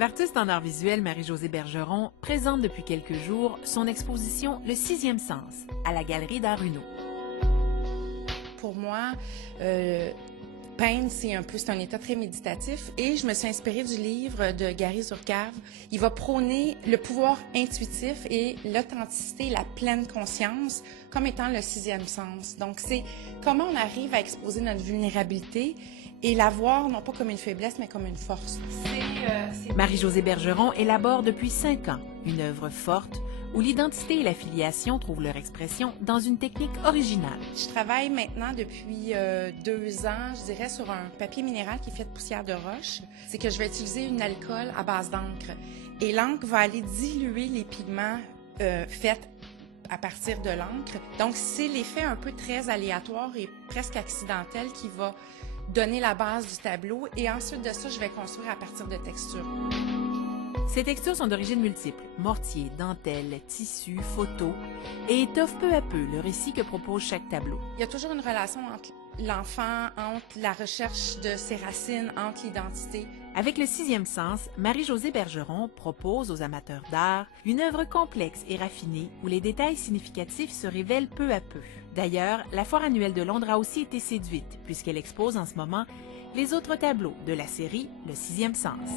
L'artiste en art visuel Marie-Josée Bergeron présente depuis quelques jours son exposition Le sixième sens à la Galerie d'Art Uno. Pour moi, peindre, c'est un état très méditatif et je me suis inspirée du livre de Gary Zurkave. Il va prôner le pouvoir intuitif et l'authenticité, la pleine conscience comme étant le sixième sens. Donc, c'est comment on arrive à exposer notre vulnérabilité et la voir non pas comme une faiblesse, mais comme une force. Marie-Josée Bergeron élabore depuis 5 ans une œuvre forte où l'identité et l'affiliation trouvent leur expression dans une technique originale. Je travaille maintenant depuis 2 ans, je dirais, sur un papier minéral qui est fait de poussière de roche. C'est que je vais utiliser une alcool à base d'encre. Et l'encre va aller diluer les pigments faits à partir de l'encre. Donc, c'est l'effet un peu très aléatoire et presque accidentel qui va donner la base du tableau. Et ensuite de ça, je vais construire à partir de textures. Ces textures sont d'origine multiple, mortier, dentelle, tissu, photo, et étoffent peu à peu le récit que propose chaque tableau. Il y a toujours une relation entre l'enfant, entre la recherche de ses racines, entre l'identité. Avec le sixième sens, Marie-Josée Bergeron propose aux amateurs d'art une œuvre complexe et raffinée où les détails significatifs se révèlent peu à peu. D'ailleurs, la Foire annuelle de Londres a aussi été séduite puisqu'elle expose en ce moment les autres tableaux de la série Le sixième sens.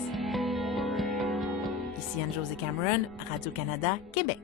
Ici Anne-Josée Cameron, Radio-Canada, Québec.